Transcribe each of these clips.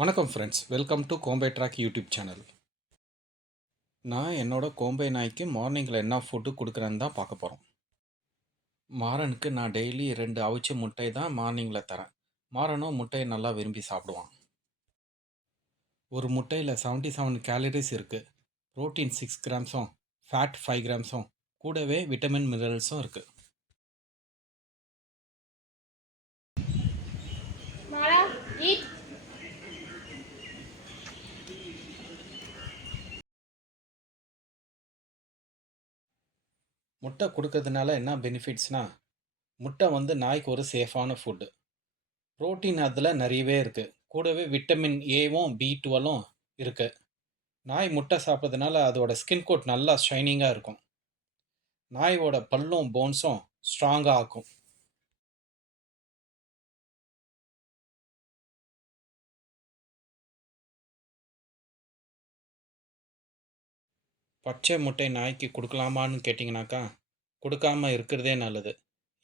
வணக்கம் friends, welcome to Kombai track YouTube channel. நான் என்னோட கோம்பை நாய்க்கு மார்னிங்கில் என்ன ஃபுட்டு கொடுக்குறேன்னு தான் பார்க்க போகிறோம். மாறனுக்கு நான் டெய்லி 2 அவிச்ச முட்டை தான் மார்னிங்கில் தரேன். மாறனும் முட்டையை நல்லா விரும்பி சாப்பிடுவான். ஒரு முட்டையில் 77 கேலரிஸ் இருக்குது. புரோட்டீன் 6 கிராம்ஸும் ஃபேட் 5 கிராம்ஸும் கூடவே விட்டமின் மினரல்ஸும் இருக்குது. முட்டை கொடுக்கறதுனால என்ன பெனிஃபிட்ஸ்னால், முட்டை நாய்க்கு ஒரு சேஃபான ஃபுட்டு. புரோட்டீன் அதில் நிறையவே இருக்குது. கூடவே விட்டமின் ஏவும் B12ம் இருக்குது. நாய் முட்டை சாப்பிட்றதுனால அதோட ஸ்கின் கோட் நல்லா ஷைனிங்காக இருக்கும். நாயோட பல்லும் போன்ஸும் ஸ்ட்ராங்காக ஆக்கும். பச்சை முட்டை நாய்க்கு கொடுக்கலாமான்னு கேட்டிங்கனாக்கா, கொடுக்காம இருக்கிறதே நல்லது.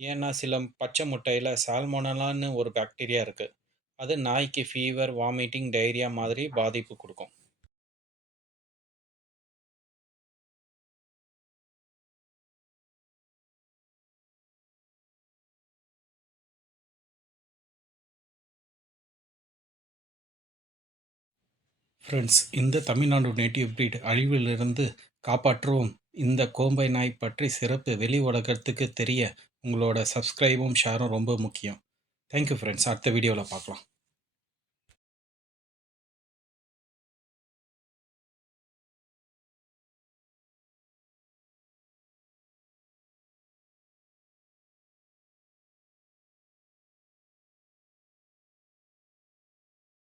ஏன்னா சில பச்சை முட்டையில் சால்மோனலான்னு ஒரு பாக்டீரியா இருக்குது. அது நாய்க்கு ஃபீவர், வாமிட்டிங், டைரியா மாதிரி பாதிப்பு கொடுக்கும். ஃப்ரெண்ட்ஸ், இந்த தமிழ்நாடு நேட்டிவ் பிரீட் அழிவிலிருந்து காப்பாற்றுவோம். இந்த கோம்பை நாய் பற்றி சிறப்பு வெளி உலகத்துக்கு தெரிய உங்களோட சப்ஸ்கிரைபும் ஷேரும் ரொம்ப முக்கியம். Thank you friends. அடுத்த வீடியோவில் பார்க்கலாம்.